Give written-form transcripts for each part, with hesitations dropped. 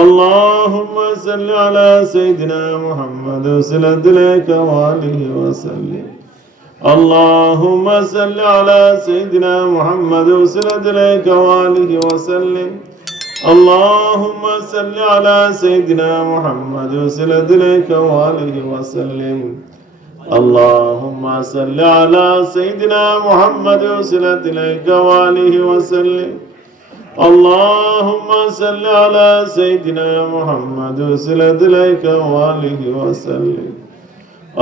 اللهم صل على سيدنا محمد وسلم إليك وآله وسلم. اللهم صل على سيدنا محمد وسلم إليك وآله وسلم. اللهم صل على سيدنا محمد وسلم إليك وآله وسلم. اللهم صل على سيدنا محمد وسلم إليك وآله وسلم. اللهم صل على سيدنا محمد وسلم إليك وآله وسلم.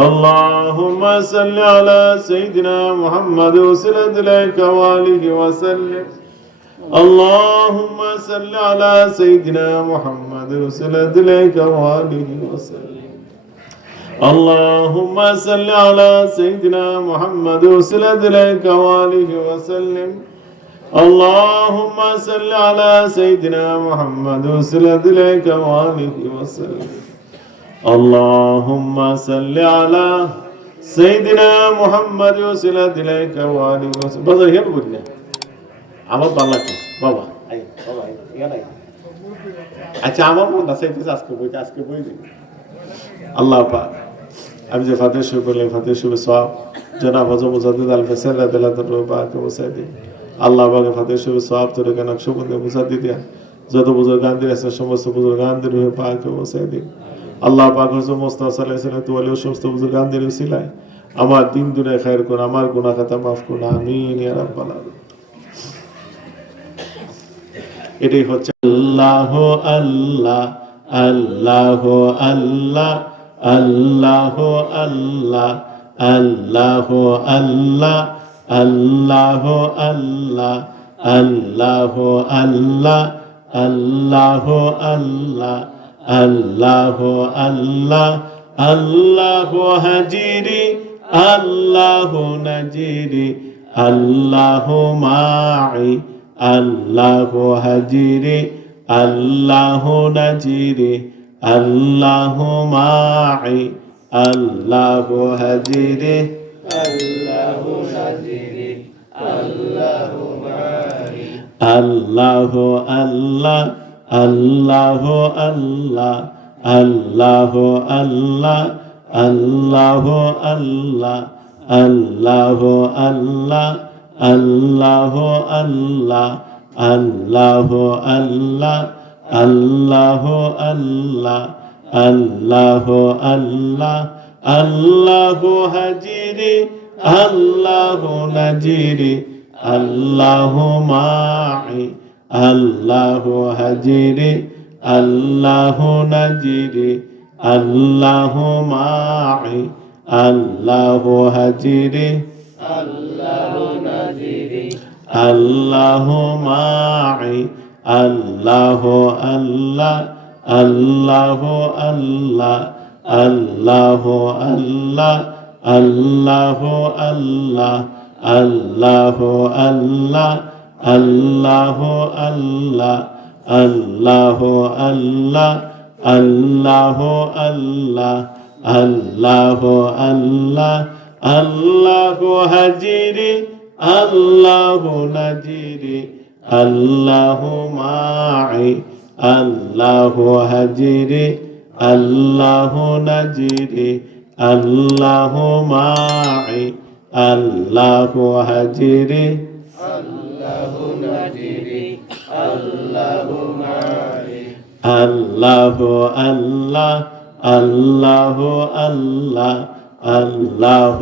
اللهم صل على سيدنا محمد وسلم إليك وآله وسلم. اللهم صل على سيدنا محمد وسلم إليك وآله وسلم. اللهم صل على سيدنا محمد وسلم إليك وآله وسلم. اللهم صل على سيدنا محمد وسلم إليك وآله وسلم. اللهم صل على سيدنا محمد وسلم إليك وآله وسلم. بس هي بقولنا আমার ভালো লাগছে বাবা বাবা আচ্ছা আমার মন আছে আজকে বই দিন আল্লাহ পাক আমি যে ফাতিহা শরীফ বললাম ফাতিহা শরীফ সওয়াব জনাব হযরত মুজাদ্দিদ আল ফয়সাল রাদিয়াল্লাহু পাক পৌঁছে দিন আল্লাহ পাক ফাতিহা শরীফ সওয়াব তোর কেন সুবন্ধে মুজাদ্দিদ দিয়া যত বুজুর্গানদের আছে সমস্ত বুজুর্গানদের রূহে পাক পৌঁছে দিন আল্লাহ পাক হযরত মুস্তাফা সাল্লাল্লাহু আলাইহি ওয়াসাল্লাম তোয়ালে সমস্ত বুজুর্গানদের উসিলায় আমার দিন দুনিয়া খায়ের কর আমার গুনাহ খাতা maaf করুন আমিন ইয়া রাব্বাল আলামিন এটাই হচ্ছে আল্লাহ আল্লাহ আল্লাহ আল্লাহ আল্লাহ আল্লাহ আল্লাহ আল্লাহ আল্লাহ আল্লাহ আল্লাহ আল্লাহ আল্লাহ আল্লাহ আল্লাহ আল্লাহ আল্লাহ হাজিরি আল্লাহ নাজিরি আল্লাহ মাই আল্লাহ হাজিরে আল্লাহ নাজিরে আল্লাহ মাই আল্লাহ হাজিরে আল্লাহ নাজিরে আল্লাহ মাই আল্লাহ আল্লাহ আল্লাহ আল্লাহ আল্লাহ আল্লাহ আল্লাহ আল্লাহ আল্লাহ আল্লাহ আল্লাহ আল্লাহ আল্লাহ আল্লাহ আল্লাহ আল্লাহ আল্লাহ আল্লাহ আল্লাহ হাজিরে আল্লাহ নাজিরে আল্লাহ মাই আল্লাহ হাজিরে আল্লাহ নাজিরে আল্লাহ মাই আল্লাহ হাজিরে আল্লাহ নাজিরে আল্লাহ মাই আল্লাহ আল্লাহ আল্লাহ আল্লাহ আল্লাহ আল্লাহ আল্লাহ আল্লাহ আল্লাহ আল্লাহ আল্লাহ আল্লাহ আল্লাহ আল্লাহ আল্লাহ আল্লাহ আল্লাহ আল্লাহ আল্লাহ হাজিরে আল্লাহ নাজিরে আল্লাহ মাই আল্লাহ হাজিরে আল্লাহ নাজিরে আল্লাহ মাই আল্লাহ হাজিরে আল্লাহ নাজিরে আল্লাহ মাই আল্লাহ আল্লাহ আল্লাহ আল্লাহ আল্লাহ আল্লাহ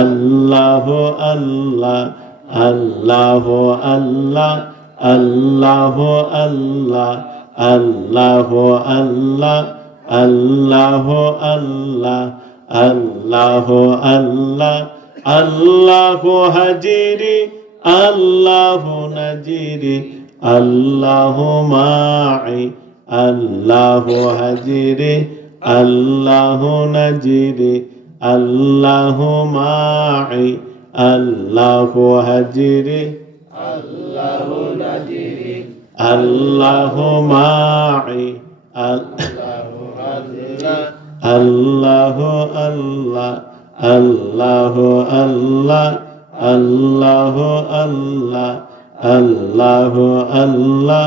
আল্লাহ আল্লাহ আল্লাহ আল্লাহ আল্লাহ আল্লাহ আল্লাহ আল্লাহ আল্লাহ আল্লাহ আল্লাহ আল্লাহ আল্লাহ হাজিরে আল্লাহ নাজিরে আল্লাহ মাই আল্লাহ হাজিরে আল্লাহ নাজিরে আল্লাহ মাই আল্লাহ হাজিরে আল্লাহ নাজিরে আল্লাহ মাই আল্লাহ আল্লাহ আল্লাহ আল্লাহ আল্লাহ আল্লাহ আল্লাহ আল্লাহ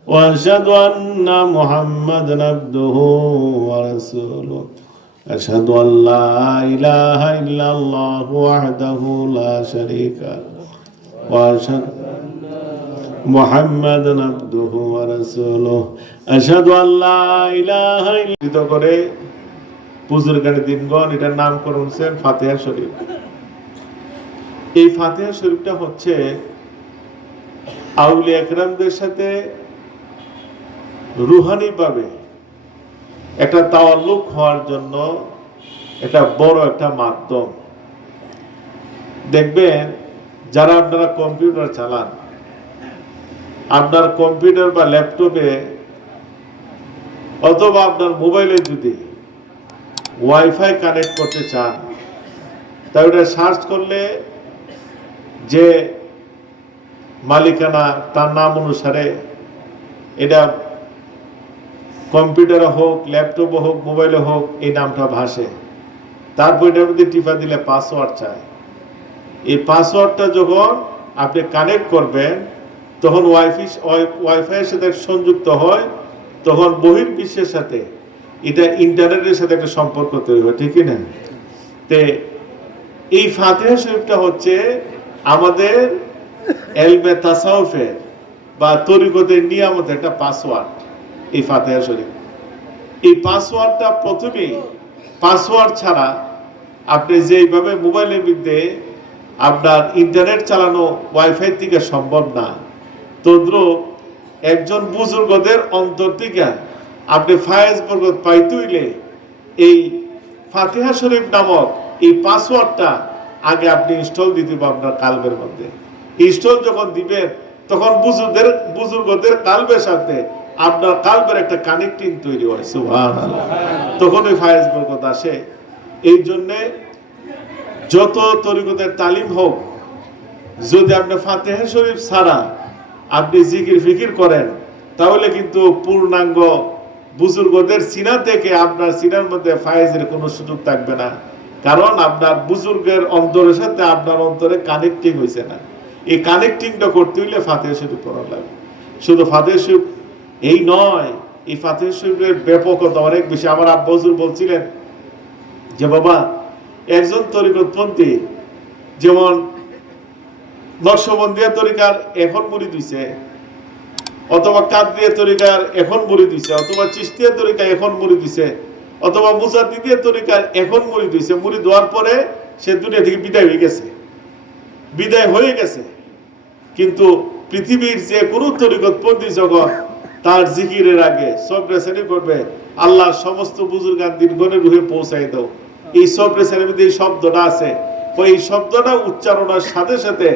وأشهد أن محمدا عبده ورسوله أشهد أن لا إله إلا الله وحده لا شريك له وأشهد محمدا عبده ورسوله أشهد أن لا إله إلا করে বুজুর্গানের দিনগণ এটার নামকরণ করেছেন ফাতিহা শরীফ। এই ফাতিহা শরীফটা হচ্ছে আউলিয়া কেরামদের সাথে রুহানি ভাবে একটা তাওয়াল্লুক হওয়ার জন্য এটা বড় একটা মাধ্যম। দেখবেন যারা আপনারা কম্পিউটার চালান, আপনার কম্পিউটার বা ল্যাপটপে অথবা আপনার মোবাইলে যদি ওয়াইফাই কানেক্ট করতে চান, তাই ওটা সার্চ করলে যে মালিকানা তার নাম অনুসারে এটা কম্পিউটারে হোক, ল্যাপটপে হোক, মোবাইলে হোক, এই নামটা ভাসে। তারপর এটার মধ্যে টিপা দিলে পাসওয়ার্ড চায়। এই পাসওয়ার্ডটা যখন আপনি কানেক্ট করবেন তখন ওয়াইফাইয়ের সাথে সংযুক্ত হয়, তখন বহির্বিশ্বের সাথে এটা ইন্টারনেটের সাথে একটা সম্পর্ক তৈরি হয়, ঠিক না? তে এই ফাতিহা শরীফটা হচ্ছে আমাদের এলমে তাসাউফের বা তরিকতের নিয়ামতের একটা পাসওয়ার্ড। এই ফাতিহা শরীফ, এই পাসওয়ার্ডটা প্রথমেই, পাসওয়ার্ড ছাড়া আপনি যেইভাবে মোবাইলের মধ্যে আপনার ইন্টারনেট চালানো ওয়াইফাই থেকে সম্ভব না, তদ্রুপ একজন বুজুর্গদের অন্তর থেকে আপনি ফায়েজ বরকত পাইতে হইলে এই ফাতিহা শরীফ নামক এই পাসওয়ার্ডটা আগে আপনি ইনস্টল দিতে হবে আপনার কালবের মধ্যে। ইনস্টল যখন দিবেন তখন বুজুর্গদের কালবের সাথে আপনার কালবের একটা কানেক্টিং তৈরি হয়, সুবহানাল্লাহ। তখন ওই ফায়েজ বরকত আসে। এই জন্যে যত তরিকতের তালিম হোক, যদি আপনি ফাতিহা শরীফ ছাড়া আপনি জিকির ফিকির করেন, তাহলে কিন্তু পূর্ণাঙ্গ বুজুর্গদের সিনা থেকে আপনার সিনার মধ্যে ফায়েজের কোনো সুযোগ থাকবে না। কারণ আপনার বুজুর্গের অন্তরের সাথে আপনার অন্তরে কানেক্টিং হয়েছে না। এই কানেক্টিংটা করতে হইলে ফাতিহা শরীফ পড়া লাগবে। শুধু ফাতিহা শরীফ এই নয়, এই ফাতিহা শরীফের ব্যাপকতা অনেক বেশি। আমার আব্বা হুজুর বলছিলেন যে বাবা, একজন তরিকতপন্থী যেমন নকশবন্দিয়া তরিকার এখন মুরিদ হইছে, অথবা কাদরিয়া তরিকার এখন মুরিদ হইছে, অথবা চিশতিয়া তরিকা এখন মুরিদ হইছে, অথবা মুজাদ্দিদিয়া তরিকার এখন মুরিদ হইছে। মুরিদ হওয়ার পরে সে দুনিয়া থেকে বিদায় হয়ে গেছে। কিন্তু পৃথিবীর যে কোনো তরিকতপন্থী জগৎ তার জিকিরের আগে সবরে শ্রেণী করবে, আল্লাহ সমস্ত বুজুর্গান দিনগণের রুহে পৌঁছাই দাও। এই সবরে শ্রেণীর মধ্যে এই শব্দটা আছে। এই শব্দটা উচ্চারণের সাথে সাথে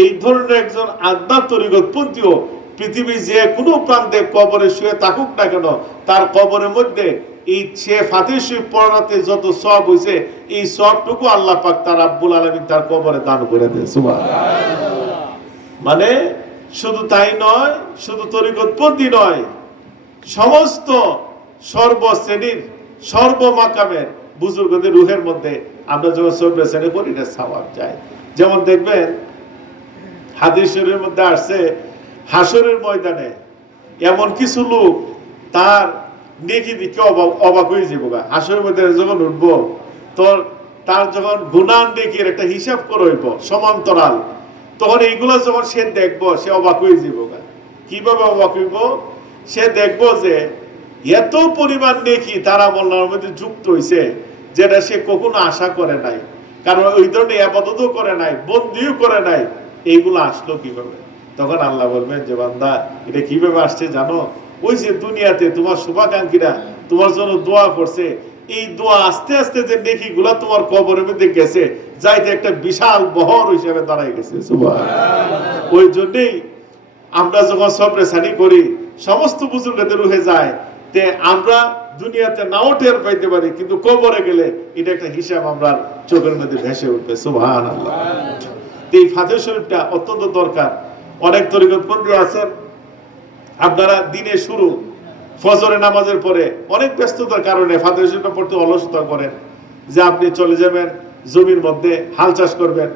এই ধরনের একজন আদনা তরিকতপন্থীও পৃথিবীর যে কোনো প্রান্তে কবরে শুয়ে থাকুক না কেন, তার কবরের মধ্যে এই সে ফাতিহা শরীফ পড়াতে যত সওয়াব হইছে, এই সওয়াবটুকু আল্লাহ পাক তার রব্বুল আলামিন তার কবরে দান করে দেন, সুবহানাল্লাহ। মানে শুধু তাই নয়, শুধু তরিকতপন্থী নয়, সমস্ত সর্বশ্রেণীর সর্বমাকামের বুজুর্গদের রুহের মধ্যে আমরা যখন সবরে শ্রেণী করি না সওয়াব যায়। যেমন দেখবেন হাদিস শরীফের মধ্যে আসছে, হাসরের ময়দানে এমন কিছু লোক তার নেকি দিকে অবাক হয়ে যাবো। হাসরের ময়দানে যখন উঠবো তার যখন গুনাহ নেকির একটা হিসাব করে হইব সমান্তরাল, তখন এইগুলা যখন সে দেখবো সে অবাক হয়ে যাবো। কিভাবে অবাক হইব? সে দেখবো যে এত পরিমাণ নেকি তারা আমলের মধ্যে যুক্ত হইছে যেটা সে কখনো আশা করে নাই, কারণ ওই ধরনের ইবাদতও করে নাই, বন্দিও করে নাই। এইগুলো আসলো কিভাবে? তখন আল্লাহ বলবেন যে বান্দা, এটা কিভাবে আসছে জানো? ওই যে দুনিয়াতে তোমার শুভাকাঙ্ক্ষীরা তোমার জন্য দোয়া করছে, এই দোয়া আস্তে আস্তে যে নেকিগুলা তোমার কবরের মধ্যে গেছে, যাইতে একটা বিশাল বহর হিসেবে দাঁড়াই গেছে, সুবহানাল্লাহ। ওই জন্যই আমরা যখন সবরে সানি করি সমস্ত বুজুর্গদের রুহে যায়, তে আমরা দুনিয়াতে নাও টের পাইতে পারি, কিন্তু কবরে গেলে এটা একটা হিসাব আমরা চোখের মধ্যে ভেসে উঠবে, সুবহানাল্লাহ। এই ফাতিহা শরীফটা অত্যন্ত দরকার। অনেক তরিকতপন্থী আছেন, আপনারা দিনে শুরু ফজরের নামাজের পরে অনেক ব্যস্ততার কারণে ফাতিহা শরীফটা পড়তে অলসতা করেন, যে আপনি চলে যাবেন জমির মধ্যে হাল চাষ করবেন,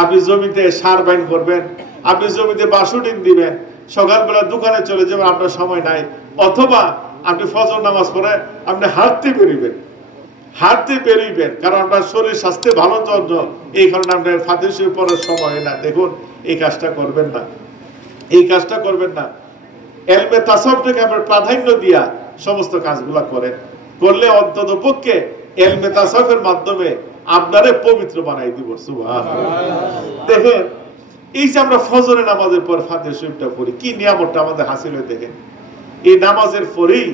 আপনি জমিতে সার বাইন করবেন, আপনি জমিতে বাসুডিন দিবেন, সকালবেলা দোকানে চলে যাবেন, আপনার সময় নাই, অথবা আপনি ফজর নামাজ পড়ে আপনি হাঁটতে বেরোইবেন, কারণ আপনার শরীর স্বাস্থ্য ভালো জন্য এই কারণে আপনার ফাতিহা শরীফ পড়ার সময় না। দেখুন, এই কাজটা করবেন না, এই কাজটা করবেন না। এলমে তাসাউফটাকে আমরা প্রাধান্য দিয়া সমস্ত কাজগুলা করেন, করলে অন্তত পক্ষে এলমে তাসাউফের মাধ্যমে আপনারে পবিত্র বানাই দিব। সুবহানাল্লাহ। দেখেন, এই যে আমরা ফজরের নামাজের পর ফাতিহা শরীফটা পড়ি, কি নিয়ামতটা আমাদের হাসিল হয়। দেখেন, এই নামাজের পরেই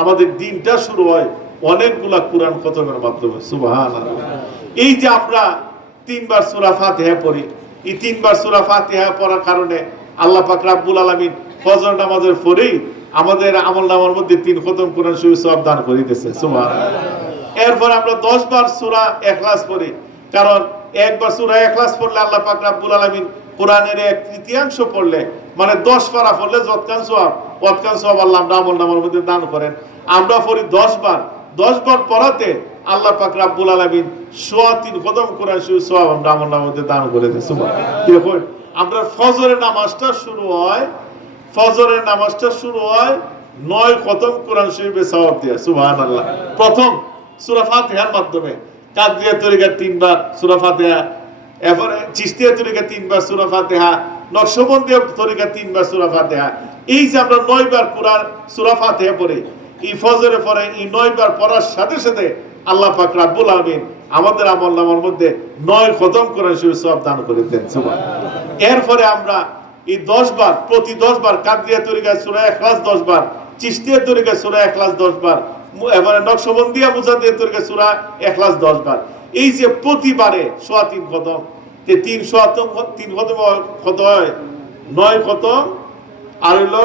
আমাদের দিনটা শুরু হয় অনেকগুলা কুরআন খতমের মাধ্যমে। সুবহানাল্লাহ। এই যে আমরা 3 বার সূরা ফাতিহা পড়ি, এই 3 বার সূরা ফাতিহা পড়ার কারণে আল্লাহ পাক রব্বুল আলামিন ফজর নামাজের পরেই আমাদের আমলনামার মধ্যে 3 খতম কোরআন শরীফ সওয়াব দান করে দিয়েছে। সুবহানাল্লাহ। এরপর আমরা 10 বার সূরা ইখলাস পড়ি, কারণ একবার সূরা ইখলাস পড়লে আল্লাহ পাক রব্বুল আলামিন কোরআনের 1/3 পড়লে, মানে 10 পারা পড়লে যতখান সওয়াব আল্লাহ আমরা আমলনামার মধ্যে দান করেন। আমরা পড়ি 10 বার, 10 বার পড়াতে আল্লাহ পাক রব্বুল আলামিন 3 খতম কোরআন শরীফ সওয়াব আমরা আমলনামার মধ্যে দান করে দেন। সুবহানাল্লাহ। দেখুন, আমরা ফজরের নামাজটা শুরু হয় 9 খতম কোরআন শরীফের সওয়াব দিয়ে। সুবহানাল্লাহ। প্রথম সূরা ফাতিহার মাধ্যমে কাদরিয়া তরিকা 3 বার সূরা ফাতিহা, এরপর চিশতিয়া তরিকা 3 বার সূরা ফাতিহা, নকশবন্দিয়া তরিকা 3 বার সূরা ফাতিহা। এই যে আমরা 9 বার কোরআন সূরা ফাতিহা পড়ি, এই ফজরের পরে এই 9 বার পড়ার সাথে সাথে আল্লাহ পাক রব্বুল আলামিন আমাদের আমলনামার মধ্যে 9 খতম কোরআন শরীফ সওয়াব দান করে দেন। সুবহানাল্লাহ। এরপরে আমরা এই 10 বার, প্রতি 10 বার কাদরিয়া তরিকা সূরা ইখলাস 10 বার, চিশতিয়া তরিকা সূরা ইখলাস 10 বার, এবারে নকশবন্দিয়া মুজাদ্দিদ তরিকা সূরা ইখলাস 10 বার। এই যে প্রতিবারে 3 খতম, তে 3 খতম কত হয়? 9 খতম আর হলো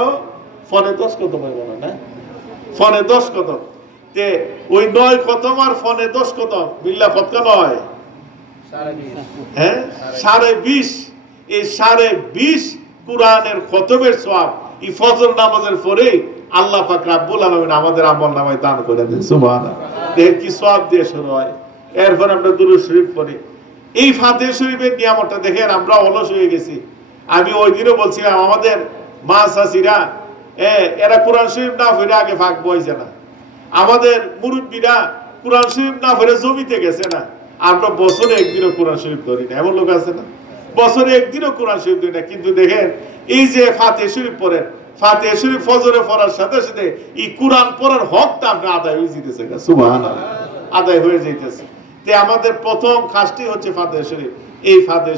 ফনে 10 খতম হয় মনে না? ফনে 10 খতম। তে ওই 9 খতম আর ফনে 10 খতম মিল্লা কত হয়? 20.5। এই 20.5 কোরআনের খতমের সওয়াব এই ফজর নামাজের পরে আল্লাহ পাক রব্বুল আলামিন আমাদের আমলনামায় দান করে দেন। সুবহানাল্লাহ। দেখেন কি সওয়াব দিয়ে শুরু হয়। এরপর আমরা দুরূদ শরীফ পড়ি। এই ফাতিহা শরীফের নিয়ামতটা দেখেন, আমরা অলস হয়ে গেছি। আমি ওই দিনও বলছিলাম, আমাদের মা চাচিরা এরা কোরআন শরীফ না পড়ে আগে ভাগ বইছে না। আমাদের মুরব্বীরা কোরআন শরীফ না পড়ে জমিতে গেছে না। আমরা বছরে একদিনও কোরআন শরীফ ধরি না, এমন লোক আছে না? বছরে একদিনও কোরআন শরীফ ধরি না। কিন্তু দেখেন, এই যে ফাতিহা শরীফ পড়েন, ফাতিহা শরীফ ফজরে পড়ার সাথে সাথে এই কোরআন পড়ার হকটা আপনি আদায় হয়ে যেতেছে। সুবহানাল্লাহ। আদায় হয়ে যাইতেছে। তে আমাদের প্রথম কাজটি হচ্ছে ফাতিহা শরীফ। এই ফাতিহা